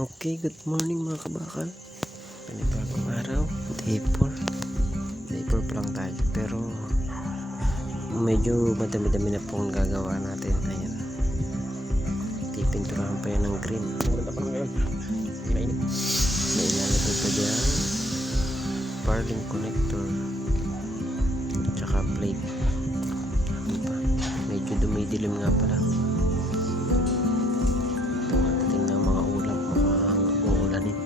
Okay, good morning mga kabakal. Panibagong araw, day 4. Day 4 pa lang tayo, pero medyo madami-dami na pong gagawa natin. Ayan, pipinturahan pa yan ng green. Maganda pa lang ngayon. Mainit. May ilalagay pa dyan purling connector tsaka plate. Ano pa? Medyo dumidilim nga pala. Tingnan ng mga ulap, mukhang uulanin.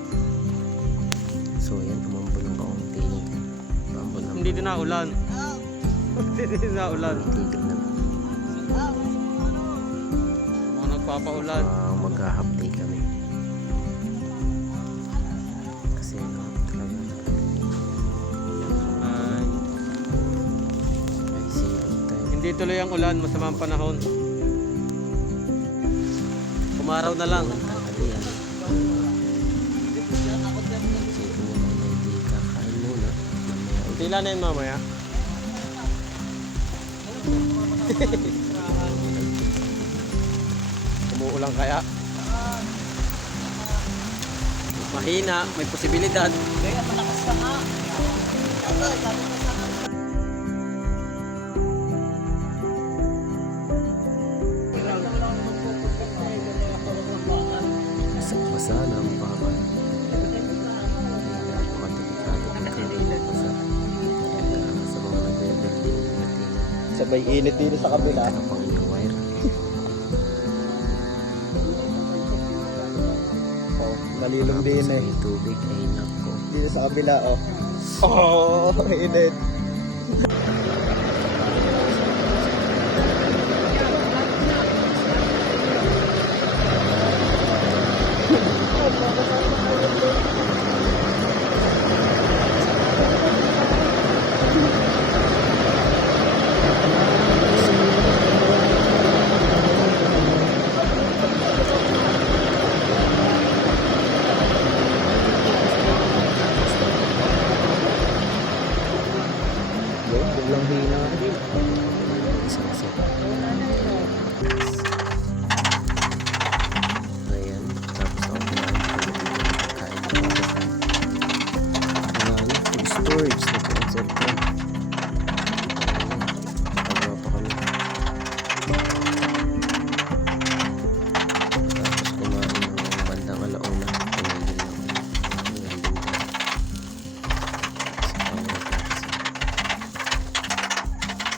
So yan, umambon ng kaunti niya. Hindi din na ulan. Hindi din na ulan. Tigil na. Mga nagpapaulan. Mag-half day kami. Kasi ano talaga. Ay, Ay, zero time. hindi tuloy ang ulan, masamang panahon. Umaraw na lang. Tanghali yan. Zero na muna, hindi kakain muna. Mamaya Tila na yun mamaya. Umuulan kaya? Mahina, may posibilidad. Kaya malakas ka nga. basa na ang bakal. Napakadelikado ng kanilang basa. Kaya sa mga nagbe-building natin, Sabay init dito sa kabila. ano pang inyong wire. Oh, nalilong din Tapos eh. may tubig ay nako. Dito sa kabila oh. Oh, init. Biglang hina. Isang set. Ayan, tapos ako kumain kain ng basa. Wala na, full storage na po ang cellphone. Pagawa pa kami. Tapos kumain ng bandang alauna. Kumain din ako. Kumain din tayo.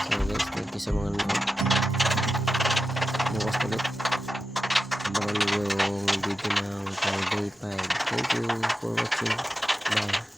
So guys, thank you sa mga nanonood. Bukas ulit. Abangan niyo yung video ng Friday 5. Thank you for watching. Bye.